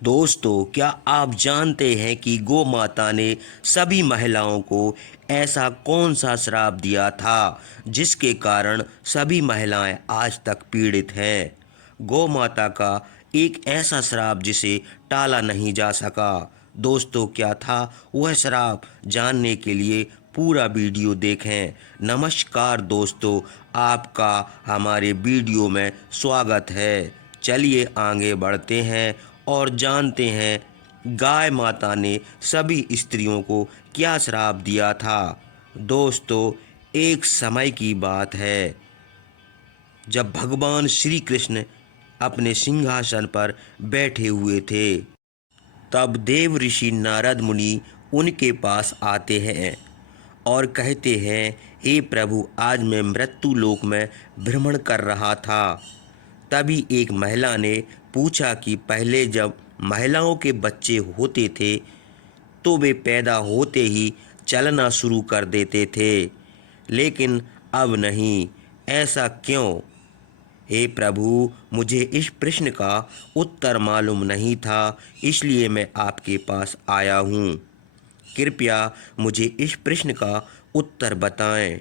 दोस्तों, क्या आप जानते हैं कि गौ माता ने सभी महिलाओं को ऐसा कौन सा श्राप दिया था जिसके कारण सभी महिलाएं आज तक पीड़ित हैं। गौ माता का एक ऐसा श्राप जिसे टाला नहीं जा सका। दोस्तों, क्या था वह श्राप? जानने के लिए पूरा वीडियो देखें। नमस्कार दोस्तों, आपका हमारे वीडियो में स्वागत है। चलिए आगे बढ़ते हैं और जानते हैं गाय माता ने सभी स्त्रियों को क्या श्राप दिया था। दोस्तों, एक समय की बात है जब भगवान श्री कृष्ण अपने सिंहासन पर बैठे हुए थे। तब देव ऋषि नारद मुनि उनके पास आते हैं और कहते हैं, हे प्रभु, आज मैं मृत्यु लोक में भ्रमण कर रहा था। तभी एक महिला ने पूछा कि पहले जब महिलाओं के बच्चे होते थे तो वे पैदा होते ही चलना शुरू कर देते थे, लेकिन अब नहीं, ऐसा क्यों? हे प्रभु, मुझे इस प्रश्न का उत्तर मालूम नहीं था, इसलिए मैं आपके पास आया हूँ। कृपया मुझे इस प्रश्न का उत्तर बताएं।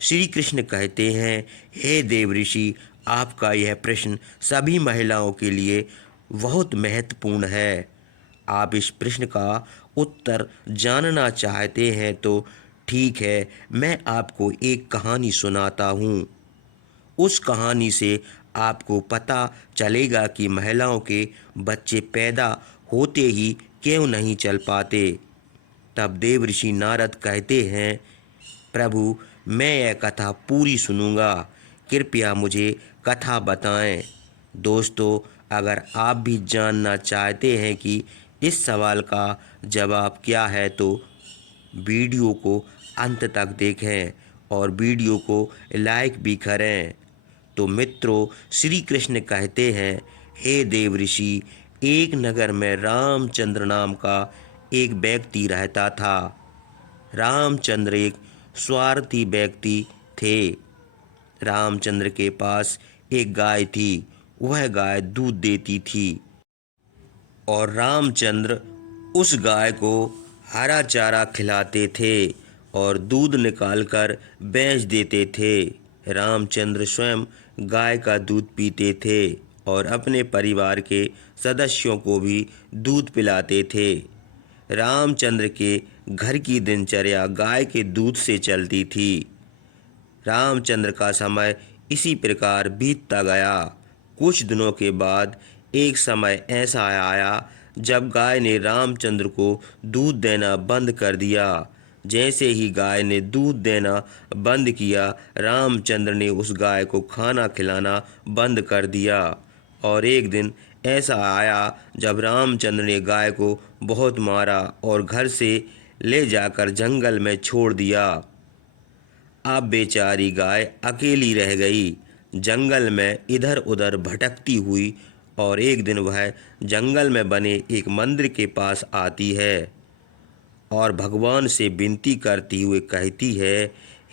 श्री कृष्ण कहते हैं, हे देव ऋषि, आपका यह प्रश्न सभी महिलाओं के लिए बहुत महत्वपूर्ण है। आप इस प्रश्न का उत्तर जानना चाहते हैं तो ठीक है, मैं आपको एक कहानी सुनाता हूँ। उस कहानी से आपको पता चलेगा कि महिलाओं के बच्चे पैदा होते ही क्यों नहीं चल पाते। तब देव ऋषि नारद कहते हैं, प्रभु, मैं यह कथा पूरी सुनूंगा, कृपया मुझे कथा बताएं। दोस्तों, अगर आप भी जानना चाहते हैं कि इस सवाल का जवाब क्या है तो वीडियो को अंत तक देखें और वीडियो को लाइक भी करें। तो मित्रों, श्री कृष्ण कहते हैं, हे देव ऋषि, एक नगर में रामचंद्र नाम का एक व्यक्ति रहता था। रामचंद्र एक स्वार्थी व्यक्ति थे। रामचंद्र के पास एक गाय थी। वह गाय दूध देती थी और रामचंद्र उस गाय को हरा चारा खिलाते थे और दूध निकालकर बेच देते थे। रामचंद्र स्वयं गाय का दूध पीते थे और अपने परिवार के सदस्यों को भी दूध पिलाते थे। रामचंद्र के घर की दिनचर्या गाय के दूध से चलती थी। रामचंद्र का समय इसी प्रकार बीतता गया। कुछ दिनों के बाद एक समय ऐसा आया जब गाय ने रामचंद्र को दूध देना बंद कर दिया। जैसे ही गाय ने दूध देना बंद किया, रामचंद्र ने उस गाय को खाना खिलाना बंद कर दिया। और एक दिन ऐसा आया जब रामचंद्र ने गाय को बहुत मारा और घर से ले जाकर जंगल में छोड़ दिया। अब बेचारी गाय अकेली रह गई, जंगल में इधर उधर भटकती हुई। और एक दिन वह जंगल में बने एक मंदिर के पास आती है और भगवान से विनती करती हुए कहती है,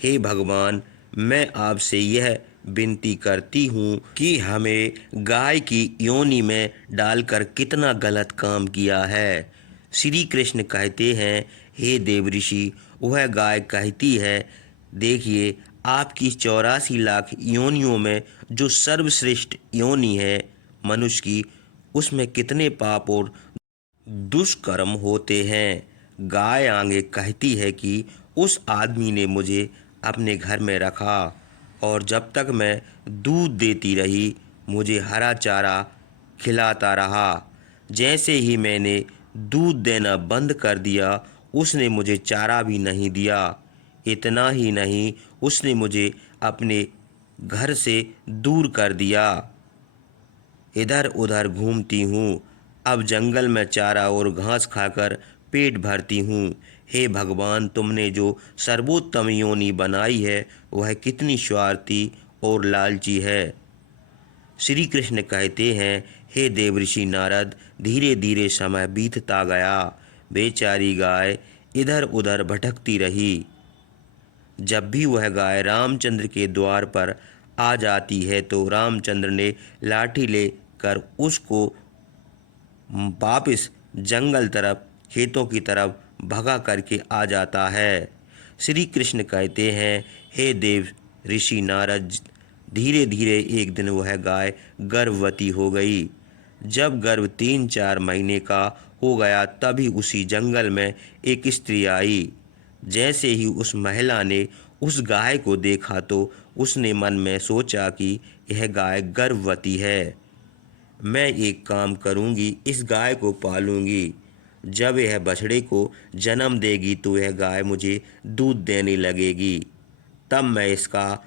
हे भगवान, मैं आपसे यह विनती करती हूँ कि हमें गाय की योनि में डालकर कितना गलत काम किया है। श्री कृष्ण कहते हैं, हे देव ऋषि, वह गाय कहती है, देखिए, आपकी 84 लाख योनियों में जो सर्वश्रेष्ठ योनि है मनुष्य की, उसमें कितने पाप और दुष्कर्म होते हैं। गाय आगे कहती है कि उस आदमी ने मुझे अपने घर में रखा और जब तक मैं दूध देती रही, मुझे हरा चारा खिलाता रहा। जैसे ही मैंने दूध देना बंद कर दिया, उसने मुझे चारा भी नहीं दिया। इतना ही नहीं, उसने मुझे अपने घर से दूर कर दिया। इधर उधर घूमती हूँ, अब जंगल में चारा और घास खाकर पेट भरती हूँ। हे भगवान, तुमने जो सर्वोत्तम योनि बनाई है वह कितनी स्वार्थी और लालची है। श्री कृष्ण कहते हैं, हे देवऋषि नारद, धीरे धीरे समय बीतता गया। बेचारी गाय इधर उधर भटकती रही। जब भी वह गाय रामचंद्र के द्वार पर आ जाती है तो रामचंद्र ने लाठी लेकर उसको वापिस जंगल तरफ, खेतों की तरफ भगा करके आ जाता है। श्री कृष्ण कहते हैं, हे देव ऋषि नारद, धीरे धीरे एक दिन वह गाय गर्भवती हो गई। जब गर्भ 3-4 महीने का हो गया तभी उसी जंगल में एक स्त्री आई। जैसे ही उस महिला ने उस गाय को देखा तो उसने मन में सोचा कि यह गाय गर्भवती है। मैं एक काम करूंगी, इस गाय को पालूंगी। जब यह बछड़े को जन्म देगी तो यह गाय मुझे दूध देने लगेगी। तब मैं इसका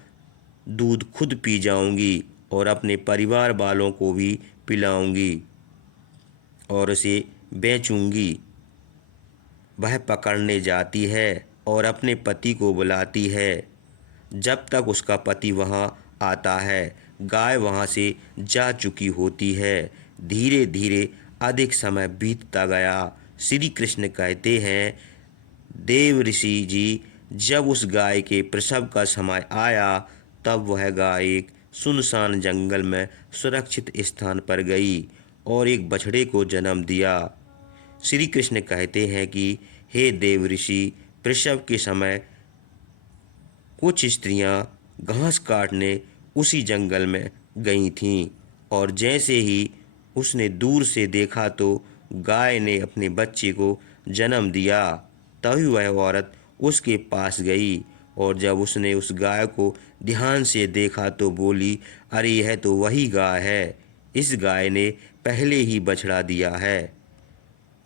दूध खुद पी जाऊंगी और अपने परिवार वालों को भी पिलाऊंगी और उसे बेचूंगी। वह पकड़ने जाती है और अपने पति को बुलाती है। जब तक उसका पति वहाँ आता है, गाय वहाँ से जा चुकी होती है। धीरे धीरे अधिक समय बीतता गया। श्री कृष्ण कहते हैं, देव ऋषि जी, जब उस गाय के प्रसव का समय आया तब वह गाय एक सुनसान जंगल में सुरक्षित स्थान पर गई और एक बछड़े को जन्म दिया। श्री कृष्ण कहते हैं कि हे देव ऋषि, प्रसव के समय कुछ स्त्रियां घास काटने उसी जंगल में गई थीं और जैसे ही उसने दूर से देखा तो गाय ने अपने बच्चे को जन्म दिया। तभी वह औरत उसके पास गई और जब उसने उस गाय को ध्यान से देखा तो बोली, अरे यह तो वही गाय है, इस गाय ने पहले ही बछड़ा दिया है।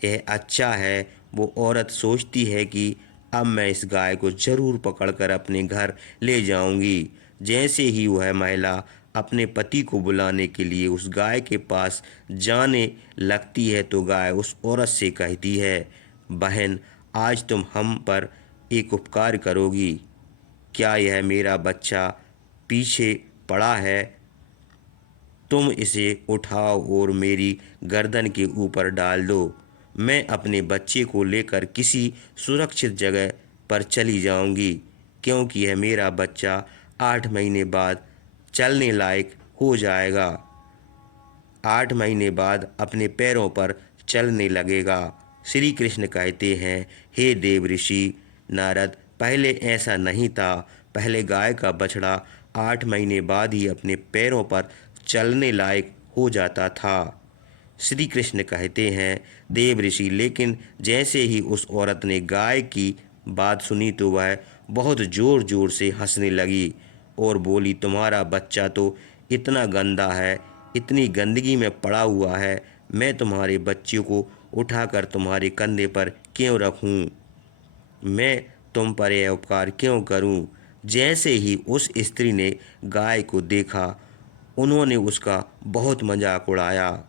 यह अच्छा है। वो औरत सोचती है कि अब मैं इस गाय को जरूर पकड़कर अपने घर ले जाऊंगी। जैसे ही वह महिला अपने पति को बुलाने के लिए उस गाय के पास जाने लगती है तो गाय उस औरत से कहती है, बहन, आज तुम हम पर एक उपकार करोगी। क्या यह मेरा बच्चा पीछे पड़ा है? तुम इसे उठाओ और मेरी गर्दन के ऊपर डाल दो। मैं अपने बच्चे को लेकर किसी सुरक्षित जगह पर चली जाऊंगी, क्योंकि यह मेरा बच्चा 8 महीने बाद चलने लायक हो जाएगा। 8 महीने बाद अपने पैरों पर चलने लगेगा। श्री कृष्ण कहते हैं, हे देव ऋषि नारद, पहले ऐसा नहीं था। पहले गाय का बछड़ा 8 महीने बाद ही अपने पैरों पर चलने लायक हो जाता था। श्री कृष्ण कहते हैं, देव ऋषि, लेकिन जैसे ही उस औरत ने गाय की बात सुनी तो वह बहुत ज़ोर ज़ोर से हंसने लगी और बोली, तुम्हारा बच्चा तो इतना गंदा है, इतनी गंदगी में पड़ा हुआ है, मैं तुम्हारे बच्चे को उठाकर तुम्हारे कंधे पर क्यों रखूं? मैं तुम पर यह उपकार क्यों करूं? जैसे ही उस स्त्री ने गाय को देखा, उन्होंने उसका बहुत मजाक उड़ाया।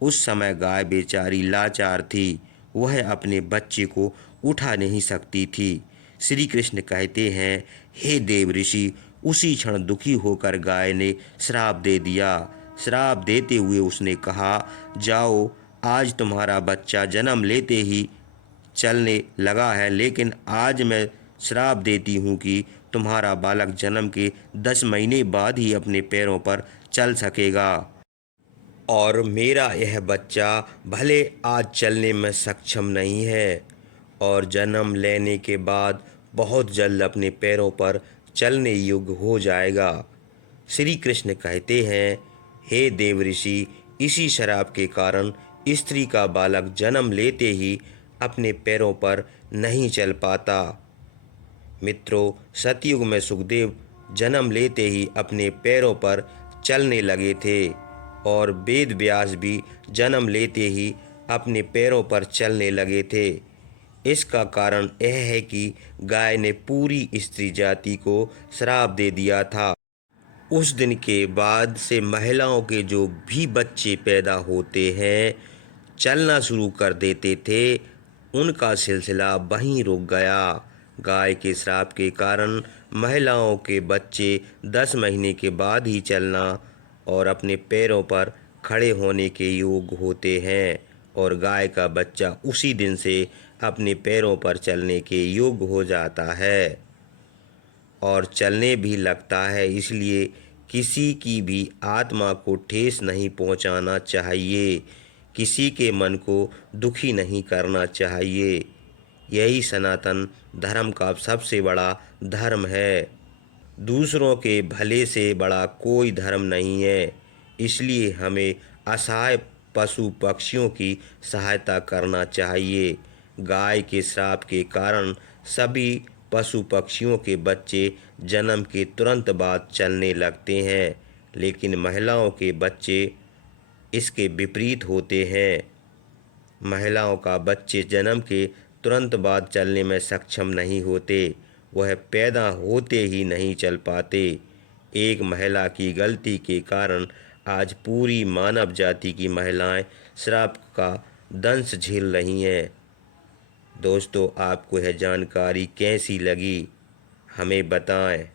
उस समय गाय बेचारी लाचार थी, वह अपने बच्चे को उठा नहीं सकती थी। श्री कृष्ण कहते हैं, हे देव ऋषि, उसी क्षण दुखी होकर गाय ने श्राप दे दिया। श्राप देते हुए उसने कहा, जाओ, आज तुम्हारा बच्चा जन्म लेते ही चलने लगा है, लेकिन आज मैं श्राप देती हूँ कि तुम्हारा बालक जन्म के 10 महीने बाद ही अपने पैरों पर चल सकेगा और मेरा यह बच्चा भले आज चलने में सक्षम नहीं है और जन्म लेने के बाद बहुत जल्द अपने पैरों पर चलने योग्य हो जाएगा। श्री कृष्ण कहते हैं, हे देव ऋषि, इसी शराब के कारण स्त्री का बालक जन्म लेते ही अपने पैरों पर नहीं चल पाता। मित्रों, सतयुग में सुखदेव जन्म लेते ही अपने पैरों पर चलने लगे थे और वेद व्यास भी जन्म लेते ही अपने पैरों पर चलने लगे थे। इसका कारण यह है कि गाय ने पूरी स्त्री जाति को श्राप दे दिया था। उस दिन के बाद से महिलाओं के जो भी बच्चे पैदा होते हैं, चलना शुरू कर देते थे, उनका सिलसिला वहीं रुक गया। गाय के श्राप के कारण महिलाओं के बच्चे 10 महीने के बाद ही चलना और अपने पैरों पर खड़े होने के योग्य होते हैं और गाय का बच्चा उसी दिन से अपने पैरों पर चलने के योग्य हो जाता है और चलने भी लगता है। इसलिए किसी की भी आत्मा को ठेस नहीं पहुंचाना चाहिए, किसी के मन को दुखी नहीं करना चाहिए। यही सनातन धर्म का सबसे बड़ा धर्म है। दूसरों के भले से बड़ा कोई धर्म नहीं है। इसलिए हमें असहाय पशु पक्षियों की सहायता करना चाहिए। गाय के श्राप के कारण सभी पशु पक्षियों के बच्चे जन्म के तुरंत बाद चलने लगते हैं, लेकिन महिलाओं के बच्चे इसके विपरीत होते हैं। महिलाओं का बच्चे जन्म के तुरंत बाद चलने में सक्षम नहीं होते, वह पैदा होते ही नहीं चल पाते। एक महिला की गलती के कारण आज पूरी मानव जाति की महिलाएं श्राप का दंश झेल रही हैं। दोस्तों, आपको यह जानकारी कैसी लगी हमें बताएं।